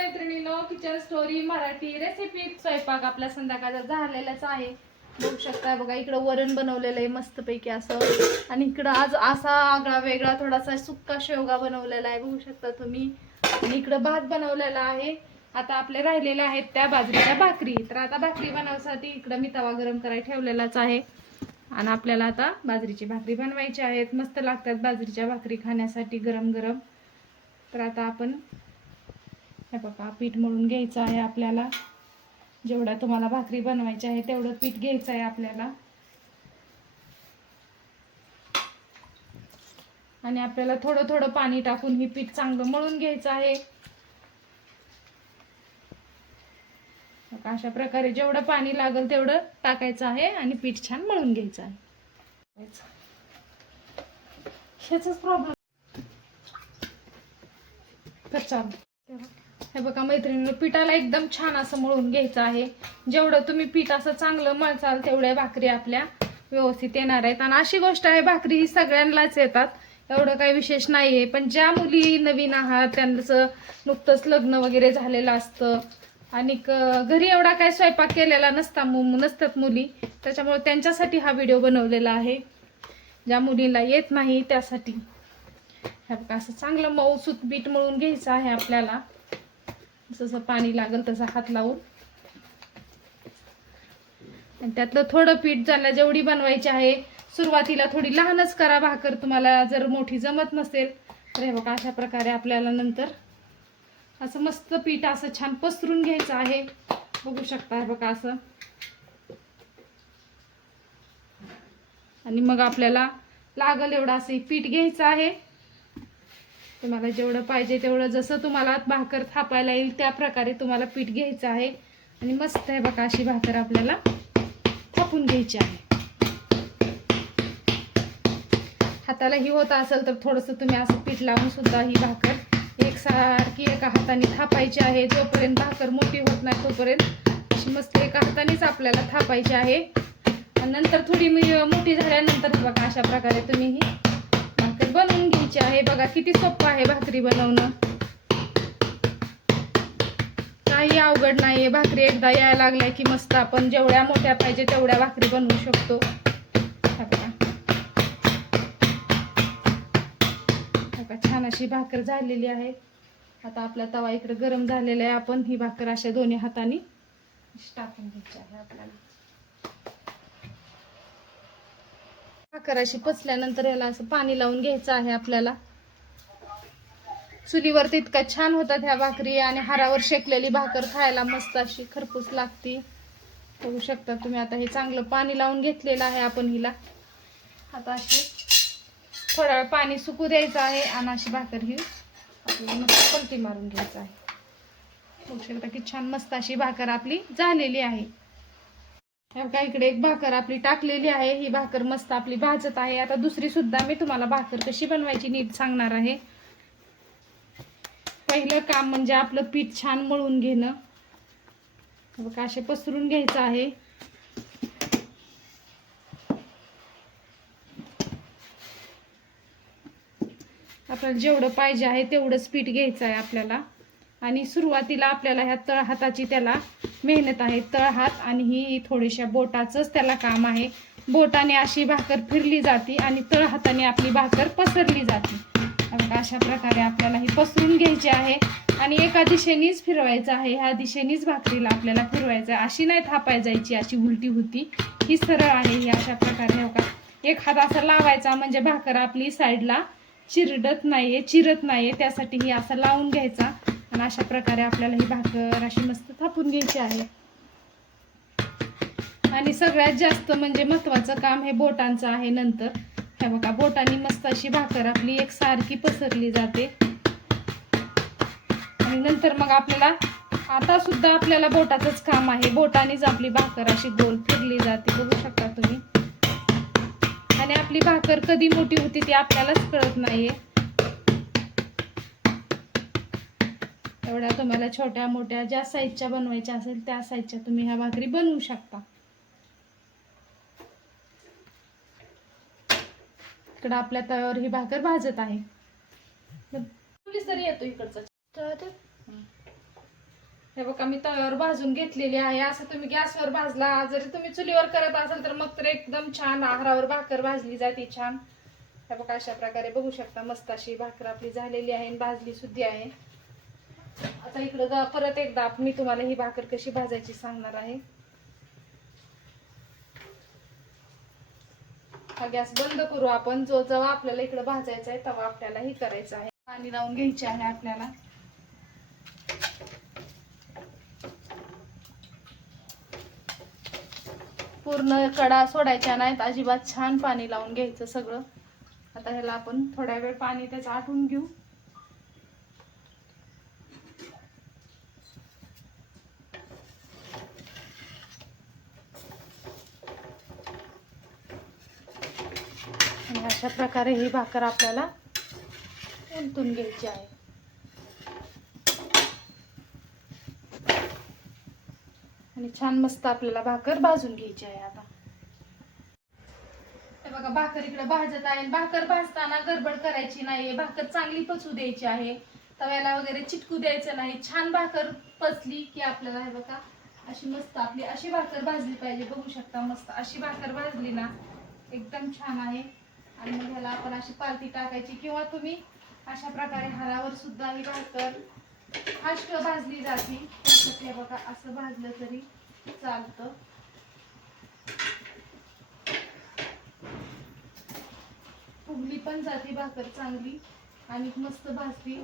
मैत्रिणीनो kitchen story Marathi recipe स्वयंपाक आपल्या संध्याकाळचा झालेलाच आहे. बघू शकता बघा इकडं वरण बनवलेलं आहे मस्तपैकी असं. आणि इकडं आज असा आगळा वेगळा थोडासा सुक्का शेवगा बनवलेला आहे बघू शकता तुम्ही. आणि इकडं भात बनवलेला आहे. आता आपले राहिलेले आहेत त्या बाजरीच्या भाकरी. तर आता भाकरी बनवण्यासाठी इकडं मी तवा गरम करायला ठेवलेलाच आहे. आणि आपल्याला आता बाजरीची भाकरी बनवायची आहेत. मस्त लागतात बाजरीच्या भाकरी खाण्यासाठी गरम गरम तर आता आपण हे बघा पीठ मळून घ्यायचं आहे आपल्याला. जेवढा तुम्हाला भाकरी बनवायची आहे तेवढं पीठ घ्यायचं आहे आपल्याला. आणि आपल्याला थोडं थोडं पाणी टाकून हे पीठ चांगलं मळून घ्यायचं आहे. अशा प्रकारे जेवढं पाणी लागेल तेवढं टाकायचं आहे आणि पीठ छान मळून घ्यायचं आहे. ह्याचाच प्रॉब्लेम तर चालू. हे बघा मैत्रिणीनं पिठाला एकदम छान असं मळून घ्यायचं आहे. जेवढं तुम्ही पीठ असं चांगलं मळचाल तेवढ्या भाकरी आपल्या व्यवस्थित येणार आहेत. आणि अशी गोष्ट आहे भाकरी ही सगळ्यांनाच येतात. एवढं काही विशेष नाही आहे पण ज्या मुली नवीन आहात त्यांचं नुकतंच लग्न वगैरे झालेलं असतं. आणि घरी एवढा काही स्वयंपाक केलेला नसता मु- नसतात मुली. त्याच्यामुळे त्यांच्यासाठी हा व्हिडिओ बनवलेला आहे. ज्या मुलीला येत नाही त्यासाठी. हे बघा असं चांगलं मऊ सूत बीट मळून घ्यायचं आहे आपल्याला. जसं पाणी लागेल तसं हात लावून. आणि त्यातलं थोडं पीठ ज्याला जेवढी बनवायची आहे सुरुवातीला थोडी लहानच करा भाकर तुम्हाला जर मोठी जमत नसेल. तर हे बघा अशा प्रकारे आपल्याला नंतर असं मस्त पीठ असं छान पसरून घ्यायचं आहे. बघू शकता हे बघा असं. आणि मग आपल्याला लागल एवढं असं पीठ घ्यायचं आहे. तुम्हाला जेवढं पाहिजे तेवढं जसं तुम्हाला भाकर थापायला येईल त्या प्रकारे तुम्हाला पीठ घ्यायचं आहे. आणि मस्त आहे बघा अशी भाकर आपल्याला थापून घ्यायची आहे. हाताला ही होत असेल तर थोडंसं तुम्ही असं पीठ लावून सुद्धा ही भाकर एकसारखी एका हाताने थापायची आहे. जोपर्यंत भाकर मोठी होत नाही तोपर्यंत अशी मस्त एका हातानेच आपल्याला थापायची आहे. नंतर थोडी मोठी झाल्यानंतर बघा अशा प्रकारे तुम्ही ही भाकर बनवून घ्यायची आहे. बघा किती सोपं आहे भाकरी बनवणं. काही अवघड नाहीये. भाकरी एकदा यायला लागल्या की मस्त आपण जेवढ्या मोठ्या पाहिजे तेवढ्या भाकरी बनवू शकतो. छान अशी भाकर झालेली आहे. आता आपला तवा इकडे गरम झालेला आहे. आपण ही भाकर अशा दोन्ही हाताने टाकून घ्यायची आहे आपल्याला. साखराशी पसल्यानंतर पचल्यानंतर याला असं पाणी लावून घ्यायचं आहे आपल्याला. चुलीवरती इतका छान होतात ह्या भाकरी आणि हारावर शेकलेली भाकर खायला मस्त अशी खरपूस लागते. बघू शकता तुम्ही आता हे चांगलं पाणी लावून घेतलेलं आहे आपण हिला. आता अशी थोडा वेळ पाणी सुकू द्यायचं आहे आणि अशी भाकर ही आपल्याला मस्त पलटी मारून घ्यायचं आहे. बघू शकता की छान मस्त अशी भाकर आपली झालेली आहे. हे बघा इकडे एक भाकर आपली टाकलेली आहे. ही भाकर मस्त आपली भाजत आहे. आता दुसरी सुद्धा मी तुम्हाला भाकर कशी बनवायची नीट सांगणार आहे. पहिलं काम म्हणजे आपलं पीठ छान मळून घेणं. बघा असे पसरून घ्यायचं आहे. आपल्याला जेवढं पाहिजे आहे तेवढंच पीठ घ्यायचं आहे आपल्याला. आणि सुरुवातीला आपल्याला ह्या तळहाताची त्याला मेहनत आहे. तळहात आणि ही थोडीशा बोटाचंच त्याला काम आहे. बोटाने अशी भाकर फिरली जाते आणि तळहाताने आपली भाकर पसरली जाते. अशा प्रकारे आपल्याला ही पसरून घ्यायची आहे आणि एका दिशेनेच फिरवायचं आहे. ह्या दिशेनेच भाकरीला आपल्याला फिरवायचं आहे. अशी नाही थापाय जायची अशी उलटी होती. ही सरळ आहे ही अशा प्रकारे हो का एक हात असा लावायचा म्हणजे भाकर आपली साईडला चिरडत नाहीये चिरत नाहीये. त्यासाठी ही असा लावून घ्यायचा. पण अशा प्रकारे आपल्याला ही भाकर अशी मस्त थापून घ्यायची आहे. आणि सगळ्यात जास्त म्हणजे महत्वाचं काम हे बोटांचं आहे नंतर. हे बघा बोटांनी मस्त अशी भाकर आपली एक सारखी पसरली जाते. आणि नंतर मग आपल्याला आता सुद्धा आपल्याला बोटाचंच काम आहे. बोटानेच आपली भाकर अशी गोल फिरली जाते बघू शकता तुम्ही. आणि आपली भाकर कधी मोठी होती ती आपल्यालाच कळत नाहीये. एवढ्या तुम्हाला छोट्या मोठ्या ज्या साईजच्या बनवायच्या असेल त्या साईजच्या तुम्ही ह्या भाकरी बनवू शकता. इकडं आपल्या तव्यावर ही भाकर भाजत आहे. तरी येतो इकडचा. हे बघा मी तव्यावर भाजून घेतलेली आहे. असं तुम्ही गॅसवर भाजला जरी तुम्ही चुलीवर करत असाल तर मग तर एकदम छान आहारावर भाकर भाजली जाते छान. हे बघा अशा प्रकारे बघू शकता मस्त अशी भाकर आपली झालेली आहे भाजली सुद्धा आहे. आता इकडं परत एकदा मी तुम्हाला ही भाकर कशी भाजायची सांगणार आहे. हा गॅस बंद करू आपण. जो जेव्हा आपल्याला इकडं भाजायचा आहे तेव्हा आपल्याला ही करायचं आहे. पाणी लावून घ्यायचे आहे आपल्याला. पूर्ण कडा सोडायच्या नाहीत. अजिबात छान पाणी लावून घ्यायचं सगळं. आता ह्याला आपण थोड्या वेळ पाणी त्याचं आटून घेऊ आणि अशा प्रकारे ही भाकर आपल्याला उलटून घ्यायची आहे. आणि छान मस्त आपल्याला भाकर भाजून घ्यायची आहे आता. हे बघा भाकर इकडे भाजत आहे. भाकर भाजताना गडबड करायची नाही. भाकर चांगली पचू द्यायची आहे. तव्याला वगैरे चिटकू द्यायचं नाही. छान भाकर पचली की आपल्याला हे बघा अशी मस्त आपली अशी भाकर भाजली पाहिजे. बघू शकता मस्त अशी भाकर भाजली ना एकदम छान आहे. आणि मग ह्याला आपण अशी पालती टाकायची किंवा तुम्ही अशा प्रकारे हारावर सुद्धा ही भाकर फास्ट भाजली जाते त्यासाठी बघा असं भाजलं तरी चालतं. फुगली पण जाते भाकर चांगली आणि मस्त भाजली.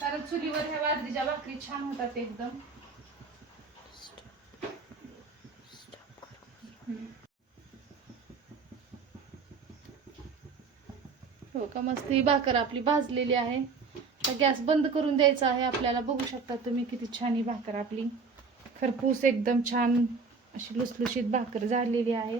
कारण चुलीवर ह्या बाजरीच्या भाकरी छान होतात एकदम. हो का? मस्त ही भाकर आपली भाजलेली आहे. तर गॅस बंद करून द्यायचा आहे. आपल्याला बघू शकता तुम्ही किती छान ही भाकर आपली. खरपूस एकदम छान अशी लुसलुशीत भाकर झालेली आहे.